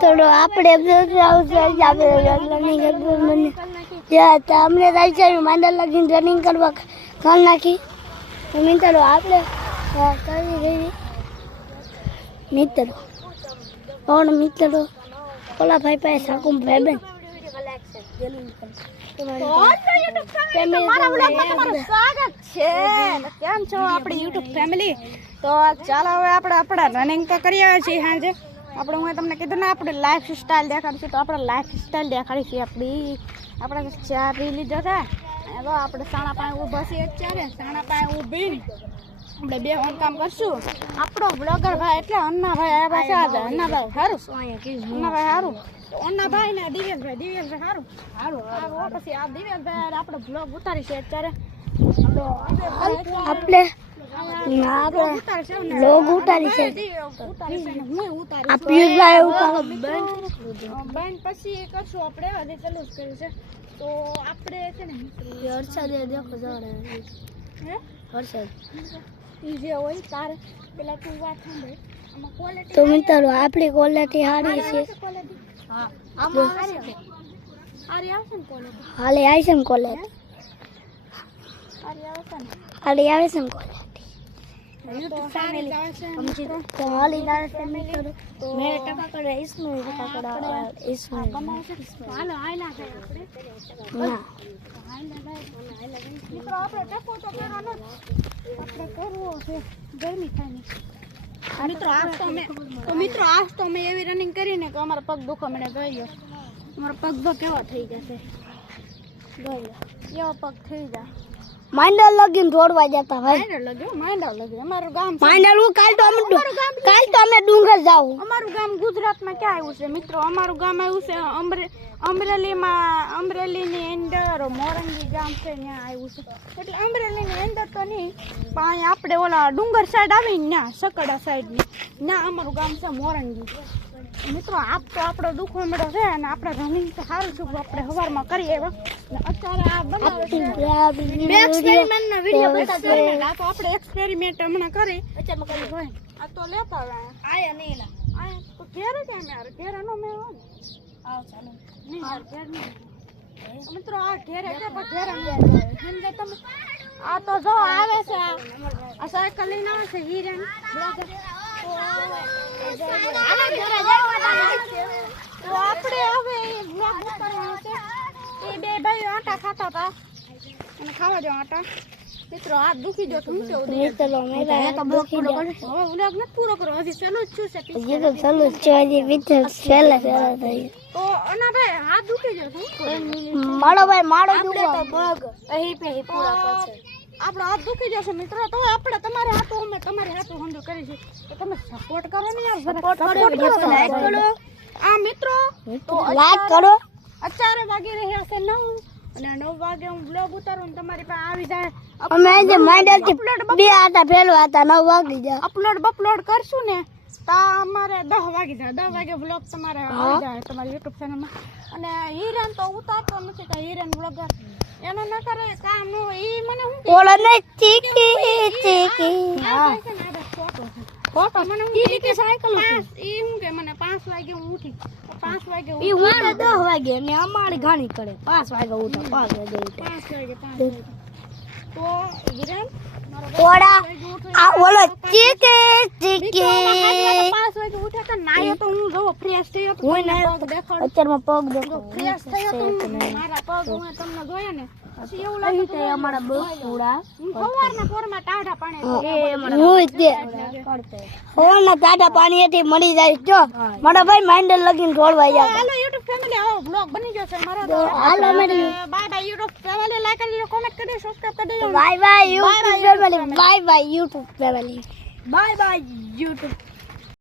થોડો આપણે અમને માંડલ લગીને રનિંગ કરવા કરી નાખી મિત્રો આપણે કરી રહી મિત્રો કોણ મિત્રો ઓલા ભાઈ પાસે સાકુમ ભાઈ બેન કેમ છો આપણી યુટ્યુબ ફેમિલી? તો ચાલો હવે આપણે રનિંગ તો કરી આવ્યા છીએ સાંજે. આપણે હું તમને કીધું ને આપણે લાઈફ સ્ટાઈલ દેખાડીશું, તો આપણે લાઈફ સ્ટાઈલ દેખાડીશું. આપણે ચા પી લીધો છે. હવે આપણે સાણા પાસે ઊભા છીએ અત્યારે. સાણા પાસે ઊભી આપણે બે કામ કરશું. આપણો બ્લોગર ભાઈ એટલે અન્નાભાઈ આવ્યા છે આજે. અન્નાભાઈ સારું, અન્નાભાઈ સારું, અન્નાભાઈ ને દિવ્યેશભાઈ સારું પછી આ દિવ્યેશભાઈ આપણે બ્લોગ ઉતારીશું અત્યારે. તો આપણે લોગ ઉતારી છે બેન પછી કરશું આપણે. હજી ચાલુ જ કર્યું છે. તો આપણે છે ને વરસાદ દેખો વરસાદ જે હોય તારે પેલા તું વાત સાંભળ. આમાં ક્વોલિટી તો મિત્રો આપણી ક્વોલિટી સારી છે. હા આમાં સારી આવશે ને ક્વોલિટી. હાલે આવી છે ને ક્વોલિટી સારી આવશે ને હાલે આવે છે ને ક્વોલિટી YouTube ફેમિલી तो हाल इधर से मैं करूं मैं टका कर इसमें टका कर इसमें હાલો આયલા છે આપણે ના મિત્રો આપણે ટકો તો કરવાનો આપણે કરવો છે ગરમી થાય ને મિત્રો આજ તો મેં એવી રનિંગ કરીને કે અમારા પગ દુખવા મને ગઈ ગયો. અમારા પગ તો કેવા થઈ જશે ગઈ એવા પગ થઈ જાય. માંડલ લગીને દોડવા જતા ભાઈ માંડલ લાગ્યો અમારું ગામ માંડલ હું કાલ તો અમે ડુંગર જાવ. અમારું ગામ ગુજરાતમાં ક્યાં આવ્યું છે મિત્રો? અમારું ગામ આવ્યું છે અમરેલીની અંદર મોરંગી ગામ છે ત્યાં આવ્યું છે. એટલે અમરેલીની અંદર તો નહીં પણ આપણે ઓલા ડુંગર સાઈડ આવીને ત્યાં સકડા સાઈડની ત્યાં અમારું ગામ છે મોરંગી. મિત્રો આપ તો આપણો દુખવા મળ્યો છે અને આપણે રનિંગ તો સારું છું આપણે સવારમાં કરીએ. અત્યારે આ આપણે એક્સપેરિમેન્ટ હમણાં કરી આ તો લેતા આયા નહીં આયા તો ઘેર કેમ યાર ઘેર નો મેં નહીં યાર ઘેર નહીં મિત્રો આ ઘેર એટલે પણ ઘેર સમજે તમે. આ તો જો આવે છે આ સાયકલ લઈને આવે છે હિરેન બ્લોગર. તો આપણે હવે બ્લોગ ઉતારવાનો છે. એ બે ભાઈઓ આટા ખાતા હતા અને ખાવા જો આટા. મિત્રો હાથ દુખી જો તું કેવું હવે બ્લોગ નથી પૂરો કરો હજી ચાલુ જ છું તો અને ભાઈ હાથ દુખી જાય મારો ભાઈ મારો દુખો આપણો હાથ દુખી જશે મિત્રો. તો આપણે તમારે હાથો અમે તમારે હાથો હંધો કરીશું તો તમે સપોર્ટ કરો ને યાર. સપોર્ટ કરો આ મિત્રો તો લાઈક કરો. અત્યારે વાગી રહ્યા છે 9 અને 9 વાગે હું બ્લોગ ઉતારું ને તમારી પાસે આવી જાય. અમે જે માંડલ થી બે આટા ફેલવા હતા 9 વાગી જાય. અપલોડ કરશું ને તો અમારે 10 વાગી જાય. 10 વાગે બ્લોગ તમારે આવી જાય તમારી યુટ્યુબ ચેનલમાં. અને હિરેન તો ઉતારતો નથી કે હિરેન બ્લોગર એનો ન કરે કામ નો એ મને હું ઓલો ને ચીકી ફોટો મને હું કે સાયકલ ઈ હું કે મને 5 વાગે હું ઉઠી 5 વાગે ઈ ઉઠે 10 વાગે ને અમારી ઘાણી કરે 5 વાગે ઉઠે 5 વાગે ઉઠે 5 વાગે તો હિરેન ઓડા આ ઓલો ચીકી 5 વાગે ઉઠે તો નાયો તો હું જો ફ્રેશ થયો તો હું ના દેખાડ અત્યારમાં પગ દેખો ફ્રેશ થયો તો મારા પગ હું તમને જોયા ને પછી એવું લાગે કે અમારા બહુ થોડા હું સવારના પોરમાં ટાઢા પાણી હું તે હોના ટાટા પાણીથી મળી જાય જો મારા ભાઈ માંડલ લગીને દોડવા જાય. હાલો યુટ્યુબ ફેમિલી આવો બ્લોગ બની જશે મારો. હાલો મેરી bye bye YouTube family like કરી કોમેન્ટ કરી સબસ્ક્રાઇબ કરી દેજો. Bye bye YouTube family bye bye YouTube family bye bye YouTube